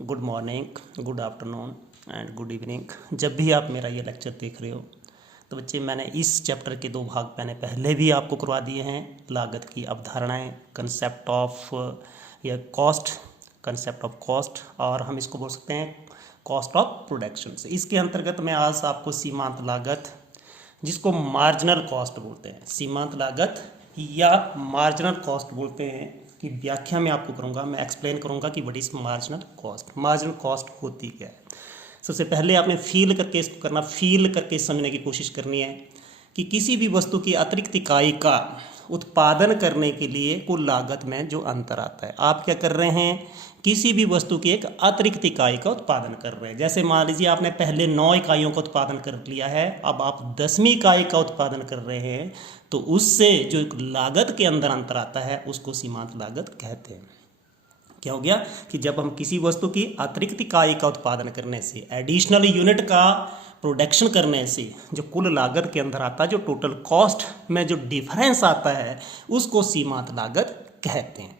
Good morning, good afternoon and good evening. जब भी आप मेरा ये लेक्चर देख रहे हो तो बच्चे, मैंने इस चैप्टर के 2 भाग मैंने पहले भी आपको करवा दिए हैं। लागत की अवधारणाएं, कंसेप्ट ऑफ या कॉस्ट, कंसेप्ट ऑफ कॉस्ट, और हम इसको बोल सकते हैं कॉस्ट ऑफ प्रोडक्शन। इसके अंतर्गत मैं आज आपको सीमांत लागत, जिसको मार्जिनल कॉस्ट बोलते हैं, सीमांत लागत या मार्जिनल कॉस्ट बोलते हैं, की व्याख्या मैं आपको करूंगा। मैं एक्सप्लेन करूंगा कि what is marginal cost. Marginal cost होती क्या है। सबसे पहले आपने फील करके इसको करना, फील करके समझने की कोशिश करनी है कि किसी भी वस्तु की अतिरिक्त इकाई का उत्पादन करने के लिए कुल लागत में जो अंतर आता है। आप क्या कर रहे हैं, किसी भी वस्तु की एक अतिरिक्त इकाई का उत्पादन कर रहे हैं। जैसे मान लीजिए आपने पहले 9 इकाइयों का उत्पादन कर लिया है, अब आप 10वीं इकाई का उत्पादन कर रहे हैं, तो उससे जो लागत के अंदर अंतर आता है उसको सीमांत लागत कहते हैं। क्या हो गया कि जब हम किसी वस्तु की अतिरिक्त इकाई का उत्पादन करने से, एडिशनल यूनिट का प्रोडक्शन करने से जो कुल लागत के अंदर आता है, जो टोटल कॉस्ट में जो डिफरेंस आता है, उसको सीमांत लागत कहते हैं।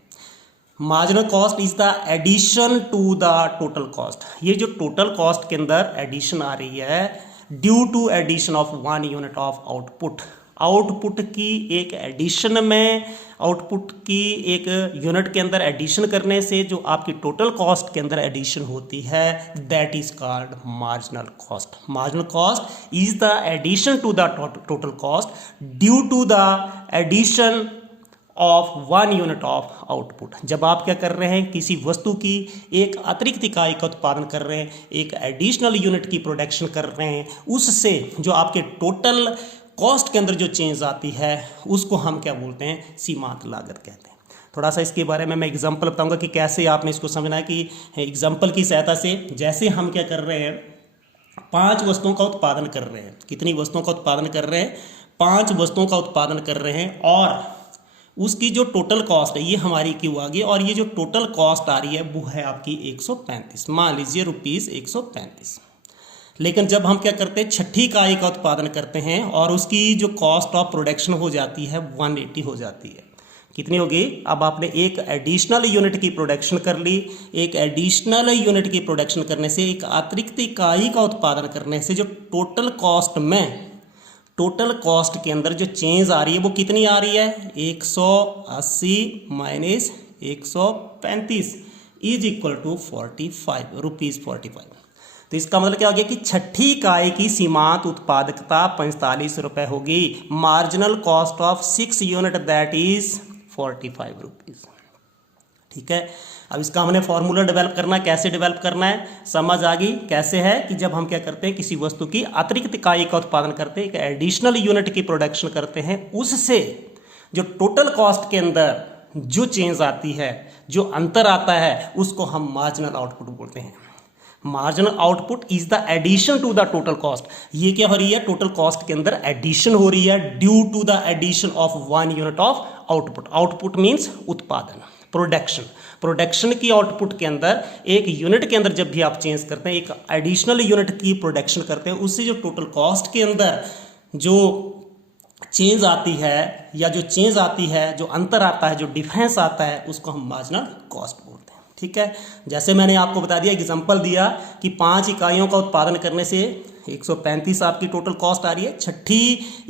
Marginal cost is the addition to the total cost. ये जो टोटल कॉस्ट के अंदर एडिशन आ रही है due to addition of 1 unit of output. Output की एक एडिशन में, आउटपुट की एक यूनिट के अंदर एडिशन करने से जो आपकी टोटल कॉस्ट के अंदर एडिशन होती है, that is called marginal cost. Marginal cost is the addition to the total cost due to the addition of 1 unit of output. जब आप क्या कर रहे हैं, किसी वस्तु की एक अतिरिक्त इकाई का उत्पादन कर रहे हैं, एक एडिशनल यूनिट की प्रोडक्शन कर रहे हैं, उससे जो आपके टोटल कॉस्ट के अंदर जो चेंज आती है उसको हम क्या बोलते हैं, सीमांत लागत कहते हैं। थोड़ा सा इसके बारे में मैं एग्जांपल बताऊंगा कि कैसे आपने इसको समझना है। कि एग्जांपल की सहायता से, जैसे हम क्या कर रहे हैं, 5 वस्तुओं का उत्पादन कर रहे हैं। कितनी वस्तुओं का उत्पादन कर रहे हैं, 5 वस्तुओं का उत्पादन कर रहे हैं, और उसकी जो टोटल कॉस्ट है ये हमारी क्यों आ गई, और ये जो टोटल कॉस्ट आ रही है वो है आपकी 135, मान लीजिए ₹135। लेकिन जब हम क्या करते हैं, 6ठी इकाई का उत्पादन करते हैं और उसकी जो कॉस्ट ऑफ प्रोडक्शन हो जाती है 180 हो जाती है। कितनी होगी, अब आपने एक एडिशनल यूनिट की प्रोडक्शन कर ली। एक एडिशनल यूनिट की प्रोडक्शन करने से, एक अतिरिक्त इकाई का उत्पादन करने से जो टोटल कॉस्ट में, टोटल कॉस्ट के अंदर जो चेंज आ रही है वो कितनी आ रही है, 180 माइनस 135 इज इक्वल टू 45 ₹45। तो इसका मतलब क्या हो गया कि 6ठी इकाई की सीमांत उत्पादकता 45 रुपये होगी। Marginal cost of 6 unit that is 45 rupees. ठीक है, अब इसका हमने फॉर्मूला डेवलप करना है। कैसे डेवलप करना है, समझ आ गई कैसे है। कि जब हम क्या करते हैं, किसी वस्तु की अतिरिक्त इकाई का उत्पादन करते हैं, एक एडिशनल यूनिट की प्रोडक्शन करते हैं, उससे जो टोटल कॉस्ट के अंदर जो चेंज आती है, जो अंतर आता है, उसको हम मार्जिनल आउटपुट बोलते हैं। Marginal output is the addition to the total cost. ये क्या हो रही है, टोटल कॉस्ट के अंदर एडिशन हो रही है due to the addition of 1 unit of output. Output means उत्पादन, प्रोडक्शन। प्रोडक्शन की आउटपुट के अंदर एक यूनिट के अंदर जब भी आप चेंज करते हैं, एक एडिशनल यूनिट की प्रोडक्शन करते हैं, उससे जो टोटल कॉस्ट के अंदर जो चेंज आती है, या जो चेंज आती है, जो अंतर आता है, जो डिफरेंस आता है, उसको हम मार्जिनल कॉस्ट बोलते हैं। ठीक है, जैसे मैंने आपको बता दिया, एग्जांपल दिया कि 5 इकाइयों का उत्पादन करने से 135 आपकी टोटल कॉस्ट आ रही है, 6ठी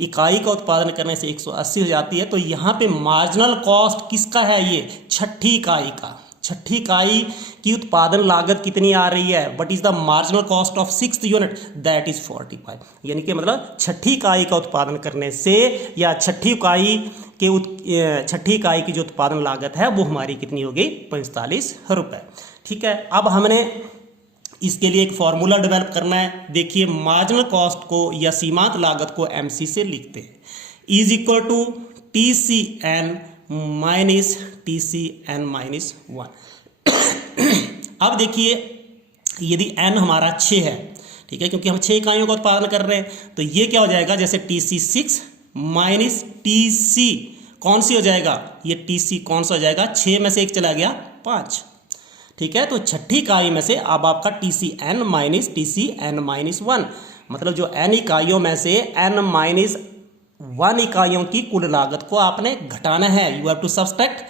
इकाई का उत्पादन करने से 180 हो जाती है। तो यहाँ पे मार्जिनल कॉस्ट किसका है, ये 6ठी इकाई का। 6ठी इकाई की उत्पादन लागत कितनी आ रही है, what is the marginal cost of 6th unit, that is 45। यानी कि मतलब 6ठी इकाई का उत्पादन करने से, या 6ठी इकाई की जो उत्पादन लागत है वो हमारी कितनी हो गई, 45 रुपये। ठीक है, अब हमने इसके लिए एक फॉर्मूला डेवलप करना है। देखिए, मार्जिनल कॉस्ट को या सीमांत लागत को MC से लिखते हैं, is equal to TCN minus TCN minus 1। अब देखिए, यदि n हमारा 6 है, ठीक है, क्योंकि हम 6 इकाइयों का उत्पादन कर रहे हैं, तो ये क्या हो जाएगा, जैसे TC6 माइनस TC कौन सी हो जाएगा, ये TC कौन सा हो जाएगा, 6 में से 1 चला गया 5। ठीक है, तो 6ठी इकाई में से अब आपका TCN माइनस TCN माइनस 1, मतलब जो n इकाइयों में से n माइनस 1 इकाइयों की कुल लागत को आपने घटाना है। You have to subtract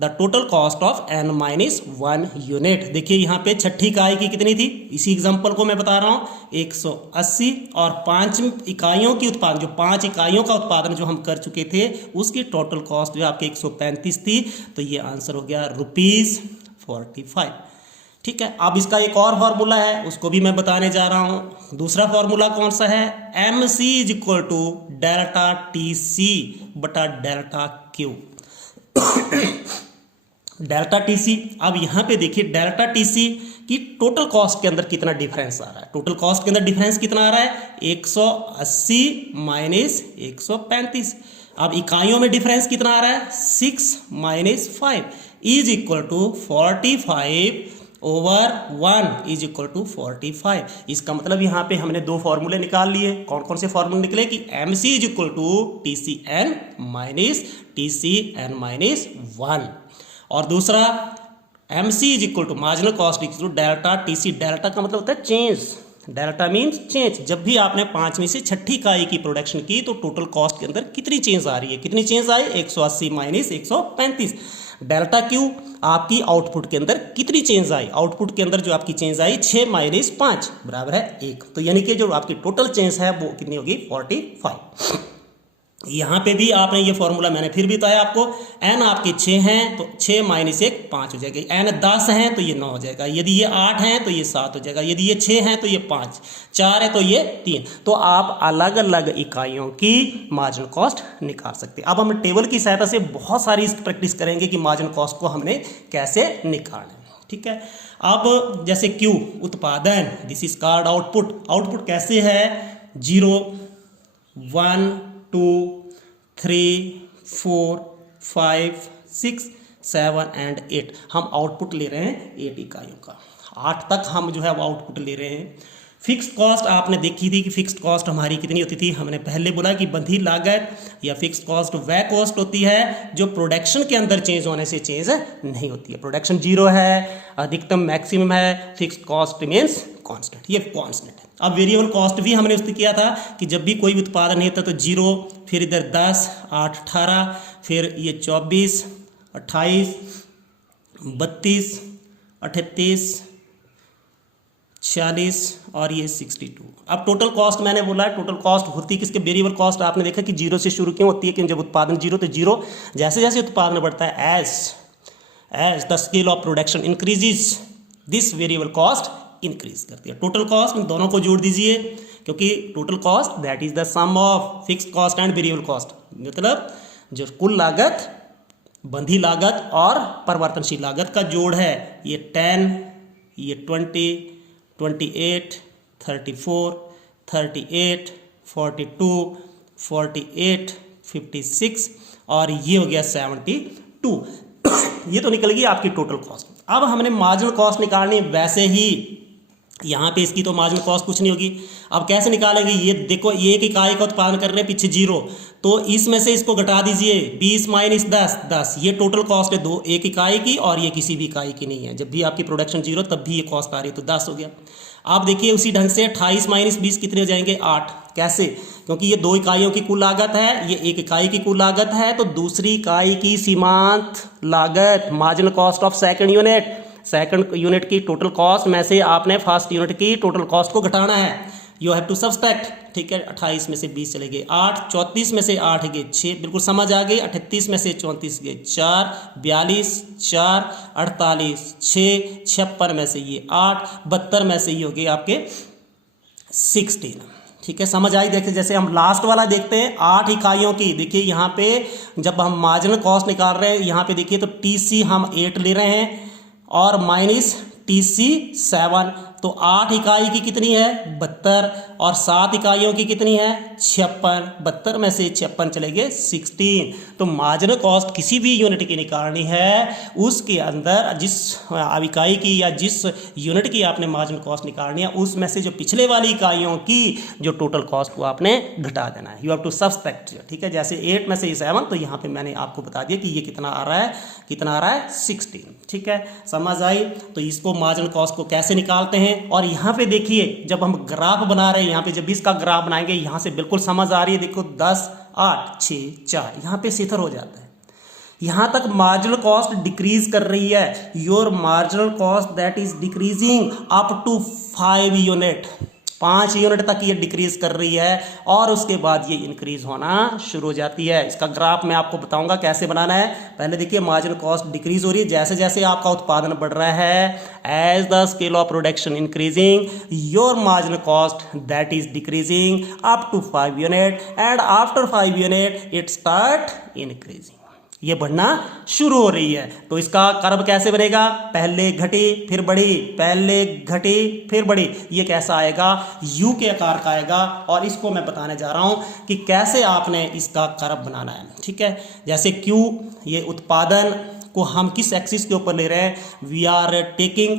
the total cost of n minus 1 unit. देखिए यहाँ पे छठी इकाई की कितनी थी, इसी एग्जांपल को मैं बता रहा हूँ 180, और 5 इकाइयों की उत्पादन, जो 5 इकाइयों का उत्पादन जो हम कर चुके थे उसकी टोटल कॉस्ट जो आपके 135 थी। तो ये आंसर हो गया ₹45। ठीक है, अब इसका एक और फॉर्मूला है, उसको भी मैं बताने जा रहा हूँ। दूसरा फॉर्मूला कौन सा है, MC is equal to delta TC बटा डेल्टा Q। डेल्टा TC, अब यहाँ पे देखिए डेल्टा TC की टोटल कॉस्ट के अंदर कितना डिफरेंस आ रहा है। टोटल कॉस्ट के अंदर डिफरेंस कितना आ रहा है, 180 माइनस 135। अब इकाइयों में डिफरेंस कितना आ रहा है, 6 minus 5 is equal to 45 over 1 is equal to 45। इसका मतलब यहाँ पे हमने दो फॉर्मूले निकाल लिए। कौन कौन से फॉर्मूले निकले कि MC is equal to TCN minus TCN minus 1, और दूसरा MC is equal to marginal cost equal to delta TC। Delta का मतलब होता है चेंज, डेल्टा मीन्स चेंज। जब भी आपने 5 में से छठी इकाई की प्रोडक्शन की तो टोटल कॉस्ट के अंदर कितनी चेंज आ रही है, कितनी चेंज आई, 180 माइनस 135। डेल्टा Q आपकी आउटपुट के अंदर कितनी चेंज आई, आउटपुट के अंदर जो आपकी चेंज आई 6 माइनस 5 बराबर है 1। तो यानी कि जो आपकी टोटल चेंज है वो कितनी होगी, 45। यहाँ पे भी आपने ये फॉर्मूला मैंने फिर भी बताया आपको, n आपके 6 हैं तो 6 माइनस 1 5 हो जाएगा, n 10 हैं तो ये 9 हो जाएगा, यदि ये 8 हैं तो ये 7 हो जाएगा, यदि ये 6 हैं तो ये 5, 4 है तो ये 3। तो आप अलग अलग इकाइयों की मार्जिनल कॉस्ट निकाल सकते हैं। अब हम टेबल की सहायता से बहुत सारी प्रैक्टिस करेंगे कि मार्जिनल कॉस्ट को हमने कैसे निकालना है। ठीक है, अब जैसे Q उत्पादन, this is called output. Output कैसे है, 0 1 2 3 4 5 6 7 एंड 8। हम आउटपुट ले रहे हैं 8 इकाइयों का, 8 तक हम जो है वो आउटपुट ले रहे हैं। फिक्स्ड कॉस्ट आपने देखी थी कि फिक्स्ड कॉस्ट हमारी कितनी होती थी, हमने पहले बोला कि बंधी लागत या फिक्स्ड कॉस्ट वह कॉस्ट होती है जो प्रोडक्शन के अंदर चेंज होने से चेंज नहीं होती है। प्रोडक्शन 0 है, अधिकतम मैक्सिमम है, फिक्स्ड कॉस्ट मीन्स कांस्टेंट, ये कांस्टेंट है। अब वेरिएबल कॉस्ट भी हमने उसने किया था कि जब भी कोई भी उत्पादन नहीं होता तो 0, फिर इधर 10 8 18, फिर ये 24 28 32 38 46 और ये 62। अब टोटल कॉस्ट मैंने बोला है, टोटल कॉस्ट होती है किसके, वेरिएबल कॉस्ट। आपने देखा कि 0 से शुरू क्यों होती है, कि जब उत्पादन 0 तो 0, जैसे जैसे उत्पादन बढ़ता है as the scale of production increases this variable cost increase करती है। टोटल कॉस्ट इन दोनों को जोड़ दीजिए, क्योंकि total cost that is the sum of fixed cost and variable cost, मतलब जो कुल लागत, बंधी लागत और परिवर्तनशील लागत का जोड़ है। ये 10, ये 20, 28 34 38 42 48 56 और ये हो गया 72। ये तो निकल गई आपकी टोटल कॉस्ट। अब हमने मार्जिनल कॉस्ट निकालनी, वैसे ही यहाँ पे इसकी तो मार्जिनल कॉस्ट कुछ नहीं होगी। अब कैसे निकालेंगे, ये देखो, ये एक इकाई का उत्पादन कर रहे हैं, पीछे 0, तो इसमें से इसको घटा दीजिए, 20 माइनस 10 10। ये टोटल कॉस्ट है एक इकाई की, और ये किसी भी इकाई की नहीं है। जब भी आपकी प्रोडक्शन 0 तब भी ये कॉस्ट आ रही है, तो 10 हो गया। आप देखिए उसी ढंग से 28 माइनस 20 कितने हो जाएंगे, 8। कैसे, क्योंकि ये 2 इकाइयों की कुल लागत है, ये 1 इकाई की कुल लागत है, तो दूसरी इकाई की सीमांत लागत, marginal cost of second unit, second unit की टोटल कॉस्ट में से आपने फर्स्ट यूनिट की टोटल कॉस्ट को घटाना है। You have to subtract. ठीक है, 28 में से 20 चले गए 8, 34 में से 8 गए 6, बिल्कुल समझ आ गई। 38 में से 34 गए 4, 42 4, 48 6, 56 में से ये 8, 72 में से ये हो गए आपके 16। ठीक है, समझ आई। देखिए जैसे हम लास्ट वाला देखते हैं 8 इकाइयों की, देखिए यहाँ पे जब हम मार्जिनल कॉस्ट निकाल रहे हैं, यहाँ पे देखिए तो TC हम 8 ले रहे हैं और माइनस TC 7, तो 8 इकाई की कितनी है 72, और 7 इकाइयों की कितनी है 56। 72 में से 56 चले गए 16। तो मार्जिनल कॉस्ट किसी भी यूनिट की निकालनी है, उसके अंदर जिस इकाई की या जिस यूनिट की आपने मार्जिनल कॉस्ट निकालनी है, उसमें से जो पिछले वाली इकाइयों की जो टोटल कॉस्ट को आपने घटा देना है। You have to subtract. ठीक है, जैसे 8 में से 7, तो यहाँ पे मैंने आपको बता दिया कि ये कितना आ रहा है, कितना आ रहा है 16। ठीक है, समझ आई। तो इसको मार्जिनल कॉस्ट को कैसे निकालते हैं, और यहाँ पे देखिए जब हम ग्राफ बना रहे हैं, यहाँ पे जब इसका ग्राफ बनाएंगे, यहाँ से बिल्कुल समझ आ रही है। देखो 10 8 6 4, यहाँ पे सिथर हो जाता है। यहाँ तक मार्जिनल कॉस्ट डिक्रीज कर रही है, your marginal cost that is decreasing up to 5 unit, 5 unit तक ये डिक्रीज कर रही है और उसके बाद ये इंक्रीज होना शुरू हो जाती है। इसका ग्राफ मैं आपको बताऊंगा कैसे बनाना है। पहले देखिए मार्जिनल कॉस्ट डिक्रीज हो रही है, जैसे जैसे आपका उत्पादन बढ़ रहा है, as the scale of production increasing your marginal cost that is decreasing up to 5 unit and after 5 unit it start increasing, ये बढ़ना शुरू हो रही है। तो इसका कर्व कैसे बनेगा, पहले घटी फिर बढ़ी, पहले घटी फिर बढ़ी, ये कैसा आएगा, यू के आकार का आएगा। और इसको मैं बताने जा रहा हूं कि कैसे आपने इसका कर्व बनाना है। ठीक है, जैसे क्यू, ये उत्पादन को हम किस एक्सिस के ऊपर ले रहे हैं, वी आर टेकिंग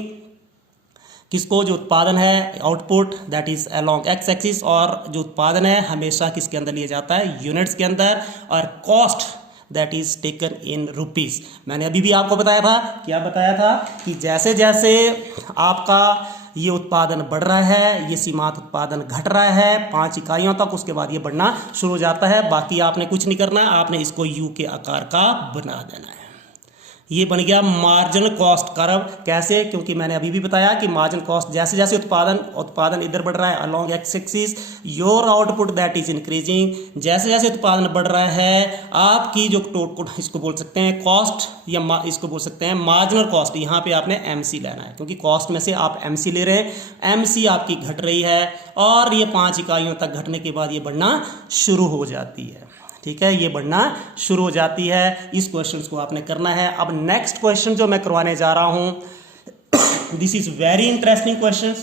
किसको, जो उत्पादन है output that is along x axis, और जो उत्पादन है हमेशा किसके अंदर लिया जाता है, यूनिट्स के अंदर, और cost that is taken in rupees. मैंने अभी भी आपको बताया था, क्या बताया था, कि जैसे जैसे आपका ये उत्पादन बढ़ रहा है, ये सीमांत उत्पादन घट रहा है 5 इकाइयों तक, उसके बाद ये बढ़ना शुरू हो जाता है। बाकी आपने कुछ नहीं करना है, आपने इसको यू के आकार का बना देना है। ये बन गया मार्जिनल कॉस्ट कर्व। कैसे, क्योंकि मैंने अभी भी बताया कि मार्जिनल कॉस्ट जैसे जैसे उत्पादन इधर बढ़ रहा है along x axis, your output that is increasing, जैसे जैसे उत्पादन बढ़ रहा है आपकी जो इसको बोल सकते हैं कॉस्ट, या इसको बोल सकते हैं मार्जिनल कॉस्ट, यहाँ पे आपने एमसी लेना है, क्योंकि कॉस्ट में से आप एमसी ले रहे हैं, एमसी आपकी घट रही है और ये 5 इकाइयों तक घटने के बाद ये बढ़ना शुरू हो जाती है। ठीक है, ये बढ़ना शुरू हो जाती है। इस क्वेश्चन को आपने करना है। अब नेक्स्ट क्वेश्चन जो मैं करवाने जा रहा हूं, this is very interesting question.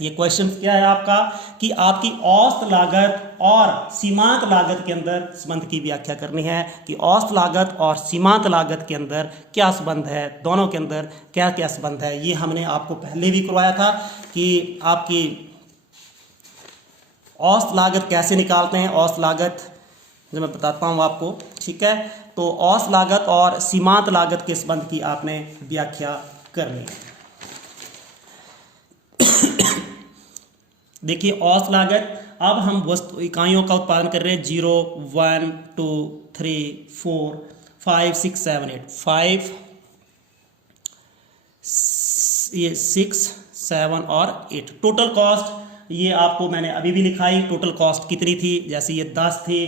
ये क्वेश्चन क्या है आपका, कि आपकी औसत लागत और सीमांत लागत के अंदर संबंध की व्याख्या करनी है, कि औसत लागत और सीमांत लागत के अंदर क्या संबंध है, दोनों के अंदर क्या क्या संबंध है। ये हमने आपको पहले भी करवाया था कि आपकी औसत लागत कैसे निकालते हैं। औसत लागत जो मैं बताता हूँ आपको, ठीक है। तो औसत लागत और सीमांत लागत के संबंध की आपने व्याख्या करनी है। देखिए औसत लागत, अब हम वस्तु इकाइयों का उत्पादन कर रहे हैं 0 1 2 3 4 5 6 7 8 5, ये 6 7 और 8 टोटल कॉस्ट। ये आपको मैंने अभी भी लिखाई, टोटल कॉस्ट कितनी थी, जैसे ये 10 थी,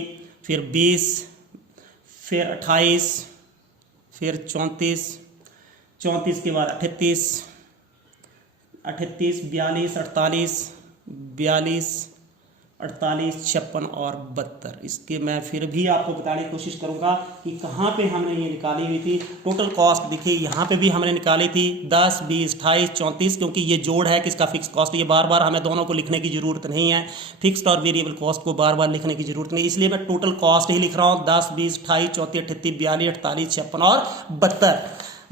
फिर 20, फिर 28, फिर 34, 34 के बाद 38, 42, 42, 48, 42, 48, 56 और 72। इसके मैं फिर भी आपको बताने की कोशिश करूंगा कि कहाँ पे हमने ये निकाली हुई थी। टोटल कॉस्ट देखिए यहाँ पे भी हमने निकाली थी 10, 20, 28, 34, क्योंकि ये जोड़ है किसका, फिक्स कॉस्ट। ये बार बार हमें दोनों को लिखने की जरूरत नहीं है, फिक्स्ड और वेरिएबल कॉस्ट को बार बार लिखने की जरूरत नहीं, इसलिए मैं टोटल कॉस्ट ही लिख रहा हूँ। 10, 20, 28, 34, 38, 42, 48, 56 और 72।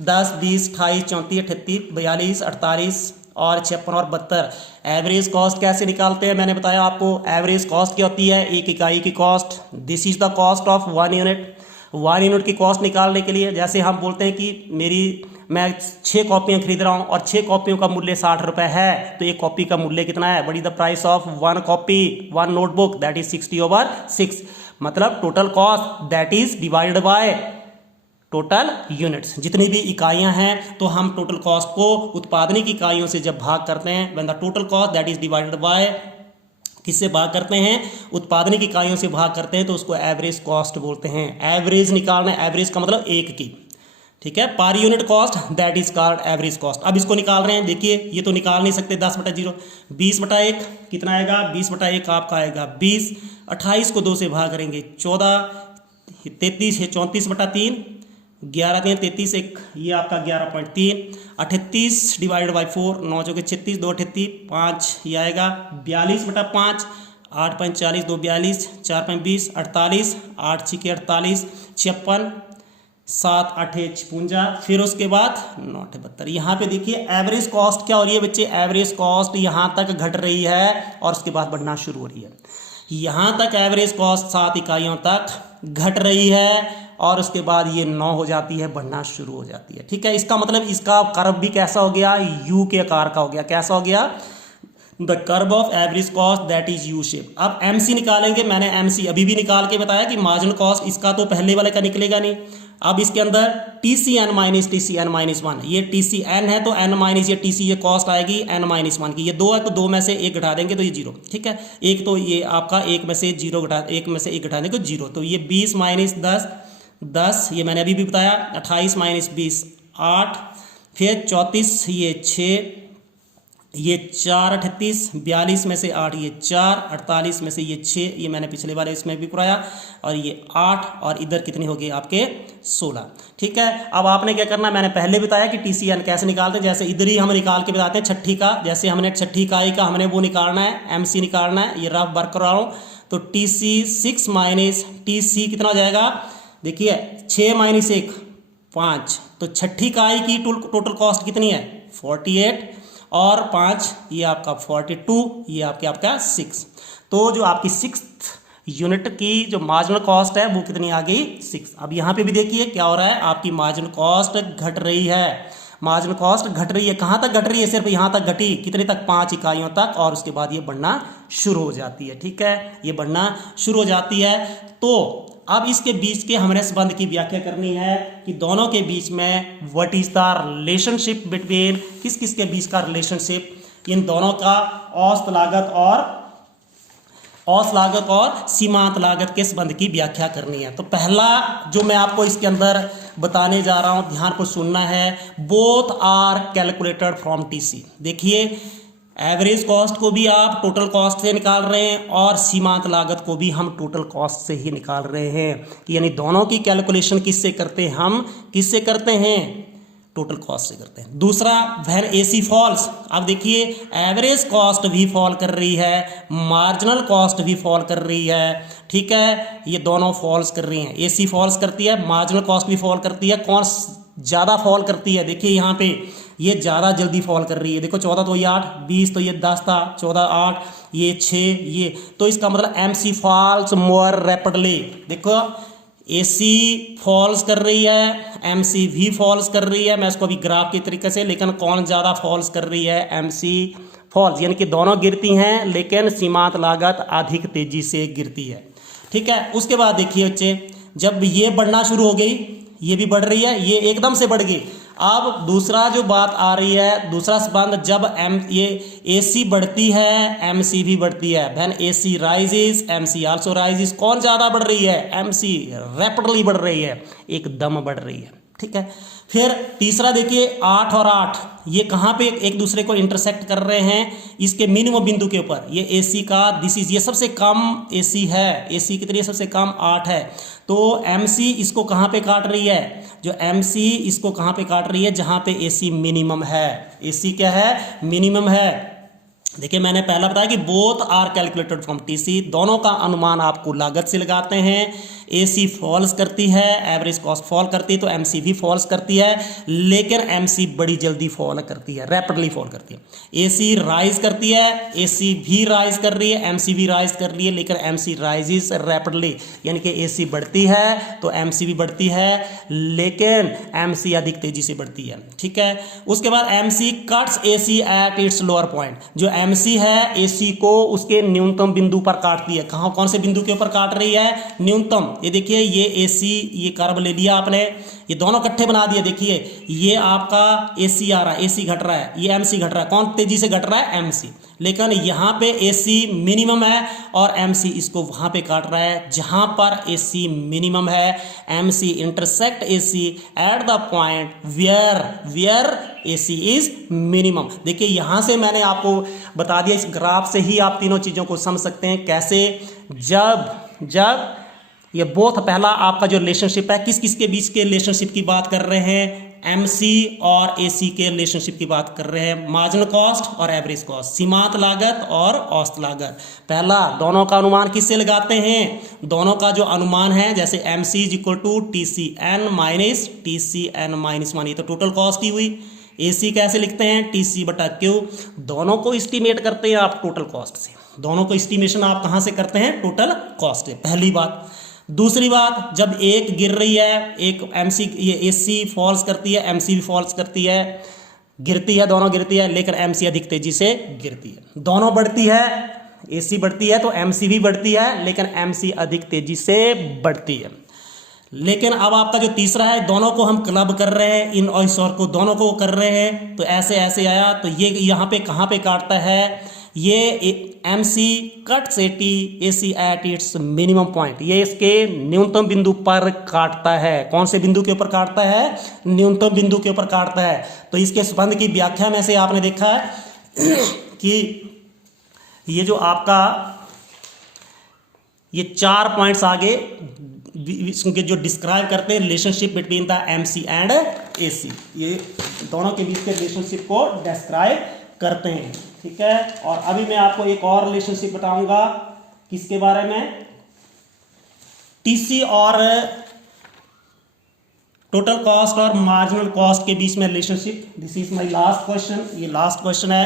10, 20, 28, 34, 38, 42, 48 और 56 और 72। एवरेज कॉस्ट कैसे निकालते हैं, मैंने बताया आपको। एवरेज कॉस्ट क्या होती है, एक इकाई की cost. This is the cost of 1 unit. 1 unit की कॉस्ट निकालने के लिए जैसे हम बोलते हैं कि मैं 6 कॉपियाँ खरीद रहा हूँ और 6 कॉपियों का मूल्य 60 रुपये है, तो एक कॉपी का मूल्य कितना है, what is the price of 1 copy, 1 notebook, that is 60/6। मतलब total cost that is divided by total units. जितनी भी इकाइयां हैं तो हम टोटल कॉस्ट को उत्पादनिक इकाइयों से जब भाग करते हैं, when the total cost that is divided by, किससे भाग करते हैं, उत्पादनिक इकाइयों से भाग करते हैं, तो उसको एवरेज कॉस्ट बोलते हैं। एवरेज निकालना है, एवरेज का मतलब एक की, ठीक है। Per unit cost that is called average cost. अब इसको निकाल रहे हैं, देखिए ये तो निकाल नहीं सकते, 10/0, 20/1 कितना आएगा, 20/1 आपका आएगा 20, 28 को 2 से भाग करेंगे 14, 33 है 34/3, 11 3 33, एक ये आपका 11.3, 38 डिवाइडेड बाई 4, 9 चौके 36, 2 38, 5 ये आएगा 42/5, 8.40, 2 42, 4.20, 48, 8 6 48, 56, 7 8 56, फिर उसके बाद 9 72। यहाँ पे देखिए एवरेज कॉस्ट क्या हो रही है बच्चे, एवरेज कॉस्ट यहाँ तक घट रही है और उसके बाद बढ़ना शुरू हो रही है। यहाँ तक एवरेज कॉस्ट 7 इकाइयों तक घट रही है और उसके बाद ये 9 हो जाती है, बढ़ना शुरू हो जाती है, ठीक है। इसका मतलब इसका कर्व भी कैसा हो गया, यू के आकार का हो गया। कैसा हो गया, the curve of average cost that is U shape. अब एमसी निकालेंगे, मैंने एमसी अभी भी निकाल के बताया कि मार्जिनल कॉस्ट इसका तो पहले वाले का निकलेगा नहीं। अब इसके अंदर TCN माइनस TCN माइनस 1, ये TCN है तो n माइनस ये TC ये कॉस्ट आएगी n माइनस 1 की। ये 2 है तो 2 में से 1 घटा देंगे तो ये 0, ठीक है। एक तो ये आपका 1 में से 1 घटा देंगे तो 0, तो ये 20 माइनस 10 ये मैंने अभी भी बताया, 28 माइनस 20 8, फिर 34 ये 6, ये 4 38, 42 में से 8 ये 4, 48 में से ये 6, ये मैंने पिछले वाले इसमें भी कराया, और ये 8, और इधर कितनी होगी आपके 16, ठीक है। अब आपने क्या करना है, मैंने पहले बताया कि TCN कैसे निकालते हैं, जैसे इधर ही हम निकाल के बताते हैं छठी का, जैसे हमने छठी इकाई का हमने वो निकालना है, MC निकालना है, ये रफ वर्क कर रहा हूँ। तो TC 6 माइनस TC कितना हो जाएगा, देखिए 6 माइनस 1 5, तो छठी इकाई की टोटल कॉस्ट कितनी है 48, और 5 ये आपका 42, ये आपका 6। तो जो आपकी 6th यूनिट की जो मार्जिनल कॉस्ट है वो कितनी आ गई 6। अब यहाँ पे भी देखिए क्या हो रहा है, आपकी मार्जिनल कॉस्ट घट रही है, मार्जिनल कॉस्ट घट रही है। कहाँ तक घट रही है, सिर्फ यहाँ तक घटी, कितने तक 5 इकाइयों तक, और उसके बाद ये बढ़ना शुरू हो जाती है, ठीक है, ये बढ़ना शुरू हो जाती है। तो अब इसके बीच के हमने संबंध की व्याख्या करनी है कि दोनों के बीच में what is the relationship between, किस किस के बीच का रिलेशनशिप, इन दोनों का औसत लागत और सीमांत लागत के संबंध की व्याख्या करनी है। तो पहला जो मैं आपको इसके अंदर बताने जा रहा हूं, ध्यान को सुनना है, both are calculated from TC। देखिए एवरेज कॉस्ट को भी आप टोटल कॉस्ट से निकाल रहे हैं, और सीमांत लागत को भी हम टोटल कॉस्ट से ही निकाल रहे हैं, यानी दोनों की कैलकुलेशन किससे करते हैं, हम किससे करते हैं, टोटल कॉस्ट से करते हैं। दूसरा व्हेन AC फॉल्स, अब देखिए एवरेज कॉस्ट भी फॉल कर रही है, मार्जिनल कॉस्ट भी फॉल कर रही है, ठीक है, ये दोनों फॉल्स कर रही हैं। AC फॉल्स करती है, मार्जिनल कॉस्ट भी फॉल करती है। कौन ज़्यादा फॉल करती है, देखिए यहाँ पे ये ज़्यादा जल्दी फॉल कर रही है, देखो 14 तो ये 8, 20 तो ये 10 था, 14 8 ये 6, ये तो इसका मतलब MC फॉल्स मोर रैपिडली। देखो AC फॉल्स कर रही है, MC भी फॉल्स कर रही है, मैं इसको अभी ग्राफ के तरीके से, लेकिन कौन ज़्यादा फॉल्स कर रही है, MC फॉल्स, यानी कि दोनों गिरती हैं लेकिन सीमांत लागत अधिक तेजी से गिरती है, ठीक है। उसके बाद देखिए बच्चे, जब ये बढ़ना शुरू हो गई, ये भी बढ़ रही है, ये एकदम से बढ़ गई। अब दूसरा जो बात आ रही है, दूसरा संबंध, जब ये AC बढ़ती है MC भी बढ़ती है, when AC rises MC also rises. कौन ज़्यादा बढ़ रही है, MC रैपिडली बढ़ रही है, एकदम बढ़ रही है, ठीक है। फिर तीसरा देखिए 8 और 8 ये कहाँ पे एक दूसरे को इंटरसेक्ट कर रहे हैं, इसके मिनिमम बिंदु के ऊपर। ये AC का दिस इज, ये सबसे कम AC है, AC कितनी है, सबसे कम 8 है। तो MC इसको कहाँ पे काट रही है, जो MC इसको कहाँ पे काट रही है, जहाँ पे AC मिनिमम है। AC क्या है, मिनिमम है। देखिए मैंने पहला बताया कि both are calculated from TC, दोनों का अनुमान आपको लागत से लगाते हैं। AC फॉल्स करती है, एवरेज कॉस्ट फॉल करती है, तो MC भी फॉल्स करती है, लेकिन MC बड़ी जल्दी फॉल करती है, रैपिडली फॉल करती है। AC राइज करती है, AC भी राइज कर रही है, MC भी राइज कर रही है, लेकिन MC राइजेस रैपिडली, यानी कि AC बढ़ती है तो MC भी बढ़ती है, लेकिन MC अधिक तेजी से बढ़ती है, ठीक है। उसके बाद MC cuts AC at its lower point, जो MC है AC को उसके न्यूनतम बिंदु पर काटती है। कहाँ, कौन से बिंदु के ऊपर काट रही है, न्यूनतम। ये देखिए ये AC, ये कर्व ले लिया आपने, ये दोनों इकट्ठे बना दिए। देखिए ये आपका AC आ रहा है, AC घट रहा है, ये MC घट रहा है, कौन तेजी से घट रहा है, MC। लेकिन यहाँ पे AC मिनिमम है और MC इसको वहाँ पे काट रहा है जहाँ पर AC मिनिमम है। MC intersect AC at the point where AC is minimum. देखिए यहाँ से मैंने आपको बता दिया, इस ग्राफ से ही आप तीनों चीज़ों को समझ सकते हैं कैसे। जब ये बोथ, पहला आपका जो रिलेशनशिप है, किस किस के बीच के रिलेशनशिप की बात कर रहे हैं, MC और AC के रिलेशनशिप की बात कर रहे हैं, मार्जिनल कॉस्ट और एवरेज कॉस्ट, सीमांत लागत और औसत लागत। पहला, दोनों का अनुमान किससे लगाते हैं, दोनों का जो अनुमान है, जैसे MC is equal to TCN minus TCN minus 1, ये तो टोटल कॉस्ट ही हुई। AC कैसे लिखते हैं, TC बटा Q। दोनों को एस्टीमेट करते हैं आप टोटल कॉस्ट से, दोनों को एस्टीमेशन आप कहाँ से करते हैं, टोटल कॉस्ट से, पहली बात। दूसरी बात, जब एक गिर रही है, एक MC, ये AC फॉल्स करती है, MC भी फॉल्स करती है, गिरती है, दोनों गिरती है, लेकिन एमसी अधिक तेजी से गिरती है। दोनों बढ़ती है, एसी बढ़ती है तो एमसी भी बढ़ती है, लेकिन एमसी अधिक तेजी से बढ़ती है। लेकिन अब आपका जो तीसरा है, दोनों को हम क्लब कर रहे हैं, इन और इस और को दोनों को कर रहे हैं, तो ऐसे ऐसे आया, तो ये यहाँ पे कहाँ पे काटता है, ये MC cuts AC at its minimum point, ये इसके न्यूनतम बिंदु पर काटता है। कौन से बिंदु के ऊपर काटता है? न्यूनतम बिंदु के ऊपर काटता है। तो इसके संबंध की व्याख्या में से आपने देखा है कि ये जो आपका ये 4 पॉइंट्स आगे इसके जो डिस्क्राइब करते हैं relationship between the MC and AC, ये दोनों के बीच के रिलेशनशिप को डिस्क्राइब करते हैं, ठीक है। और अभी मैं आपको एक और रिलेशनशिप बताऊंगा, किसके बारे में? टीसी और टोटल कॉस्ट और मार्जिनल कॉस्ट के बीच में relationship. This is my last question, ये लास्ट क्वेश्चन है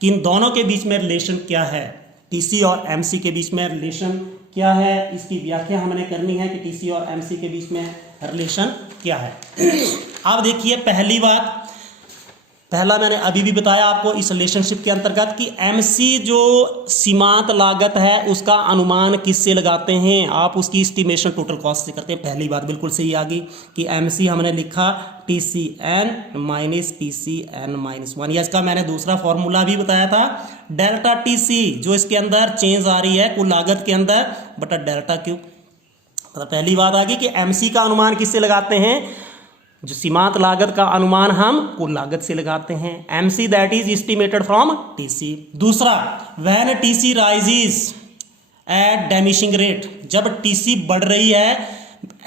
कि इन दोनों के बीच में रिलेशन क्या है, टीसी और एमसी के बीच में रिलेशन क्या है, इसकी व्याख्या हमने करनी है कि टीसी और एमसी के बीच में रिलेशन क्या है। अब देखिए, पहली बात, पहला मैंने अभी भी बताया आपको इस रिलेशनशिप के अंतर्गत कि एमसी जो सीमांत लागत है उसका अनुमान किससे लगाते हैं? आप उसकी एस्टिमेशन टोटल कॉस्ट से करते हैं। पहली बात बिल्कुल सही आ गई कि एमसी हमने लिखा TC N minus TC N minus 1, या इसका मैंने दूसरा फॉर्मूला भी बताया था, डेल्टा टीसी जो इसके अंदर चेंज आ रही है कुल लागत के अंदर बटा डेल्टा क्यू। मतलब पहली बात आ गई कि एमसी का अनुमान किससे लगाते हैं? जो सीमांत लागत का अनुमान हम कुल लागत से लगाते हैं। MC that is estimated from TC. दूसरा, when TC rises at diminishing rate, जब टीसी बढ़ रही है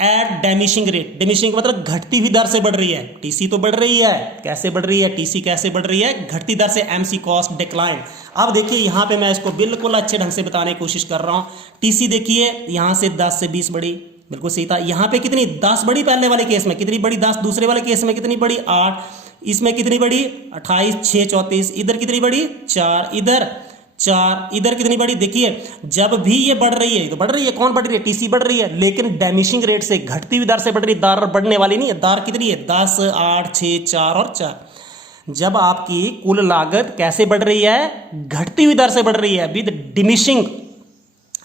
एट डिमिनिशिंग रेट, डिमिनिशिंग मतलब घटती हुई दर से बढ़ रही है। टीसी तो बढ़ रही है, कैसे बढ़ रही है? टीसी कैसे बढ़ रही है? घटती दर से। MC cost decline. अब देखिए यहाँ पे मैं इसको बिल्कुल अच्छे ढंग से बताने की कोशिश कर रहा हूँ। टीसी देखिए यहाँ से 10 से 20 बढ़ी, बिल्कुल सही था। यहाँ पे कितनी? 10 बड़ी पहले वाले केस में, कितनी बड़ी? 10। दूसरे वाले केस में कितनी बड़ी? 8। इसमें कितनी बड़ी? 28, 6, 34। इधर कितनी बड़ी? 4। इधर 4। इधर कितनी बड़ी? देखिए जब भी ये बढ़ रही है, तो बढ़ रही है, कौन बढ़ रही है? टीसी बढ़ रही है, लेकिन डिमिनिशिंग रेट से, घटती हुई दर से बढ़ रही है, दर बढ़ने वाली नहीं है। दर कितनी है? 10, 8, 6, 4 और 4। जब आपकी कुल लागत कैसे बढ़ रही है? घटती हुई दर से बढ़ रही है, with diminishing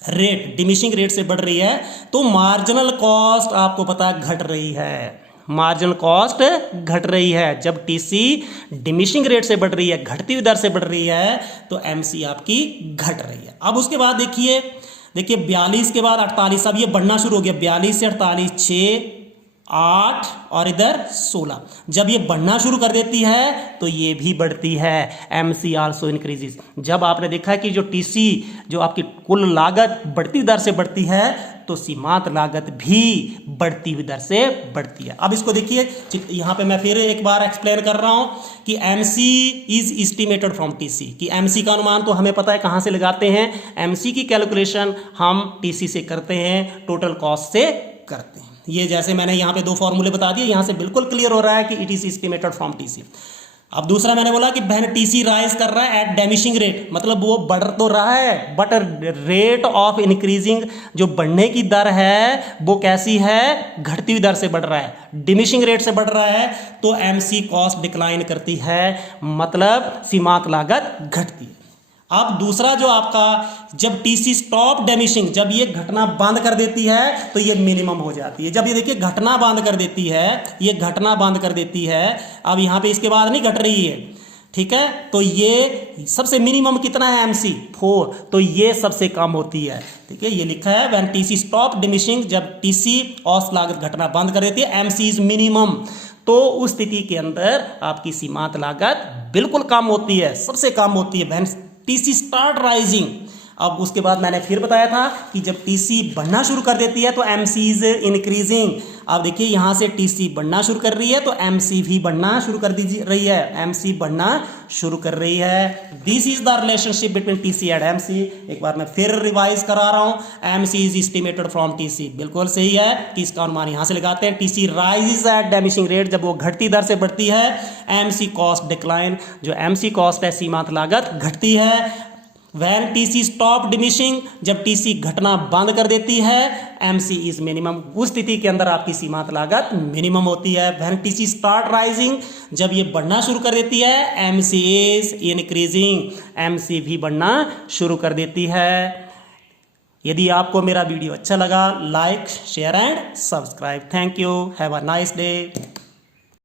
rate, diminishing rate से बढ़ रही है, तो मार्जिनल कॉस्ट आपको पता है घट रही है। मार्जिनल कॉस्ट घट रही है। जब टीसी डिमिनिशिंग रेट से बढ़ रही है, घटती हुई दर से बढ़ रही है, तो एमसी आपकी घट रही है। अब उसके बाद देखिए 42 के बाद 48, अब ये बढ़ना शुरू हो गया। 42 से 48, 6, 8 और इधर 16। जब ये बढ़ना शुरू कर देती है तो ये भी बढ़ती है। MC also increases. जब आपने देखा कि जो टीसी, जो आपकी कुल लागत बढ़ती दर से बढ़ती है, तो सीमांत लागत भी बढ़ती हुई दर से बढ़ती है। अब इसको देखिए, यहाँ पे मैं फिर एक बार एक्सप्लेन कर रहा हूँ कि MC is estimated from TC, कि एमसी का अनुमान तो हमें पता है कहाँ से लगाते हैं। एमसी की कैलकुलेशन हम टीसी से करते हैं, टोटल कॉस्ट से करते हैं। ये जैसे मैंने यहाँ पे 2 फॉर्मूले बता दिए, यहाँ से बिल्कुल क्लियर हो रहा है कि it is estimated from TC. अब दूसरा मैंने बोला कि बहन टीसी राइज कर रहा है एट डिमिनिशिंग रेट, मतलब वो बढ़ तो रहा है, बट रेट ऑफ इंक्रीजिंग, जो बढ़ने की दर है वो कैसी है? घटती हुई दर से बढ़ रहा है, डिमिनिशिंग रेट से बढ़ रहा है, तो एमसी कॉस्ट डिक्लाइन करती है, मतलब सीमांत लागत घटती है। अब दूसरा जो आपका, जब टीसी स्टॉप डिमिनिशिंग, जब ये घटना बंद कर देती है तो ये मिनिमम हो जाती है। जब ये देखिए घटना बंद कर देती है, ये घटना बंद कर देती है, अब यहाँ पे इसके बाद नहीं घट रही है, ठीक है, तो ये सबसे मिनिमम कितना है? एमसी 4, तो ये सबसे कम होती है, ठीक है। ये लिखा है व्हेन टीसी स्टॉप डिमिनिशिंग, जब टीसी औसत लागत घटना बंद कर देती है, एमसी इज मिनिमम, तो उस स्थिति के अंदर आपकी सीमांत लागत बिल्कुल कम होती है, सबसे कम होती है। व्हेन टीसी स्टार्ट राइजिंग, अब उसके बाद मैंने फिर बताया था कि जब टीसी बढ़ना शुरू कर देती है तो एमसी इज इंक्रीजिंग। अब देखिए यहाँ से टीसी बढ़ना शुरू कर रही है तो एमसी भी बढ़ना शुरू कर दी रही है, एमसी बढ़ना शुरू कर रही है। This is the relationship between TC and MC. एक बार मैं फिर रिवाइज करा रहा हूँ, MC is estimated from TC, बिल्कुल सही है कि इसका अनुमान यहाँ से लगाते हैं। TC rises at diminishing rate, जब वो घटती दर से बढ़ती है। एमसी कॉस्ट डिक्लाइन, जो एमसी कॉस्ट है सीमांत लागत घटती है। व्हेन टीसी स्टॉप डिमिशिंग, जब टीसी घटना बंद कर देती है, एमसी इज मिनिमम, उस स्थिति के अंदर आपकी सीमांत लागत मिनिमम होती है। व्हेन टीसी स्टार्ट राइजिंग, जब ये बढ़ना शुरू कर देती है, एमसी इज इंक्रीजिंग, एमसी भी बढ़ना शुरू कर देती है। यदि आपको मेरा वीडियो अच्छा लगा, like share and subscribe. Thank you, have a nice day.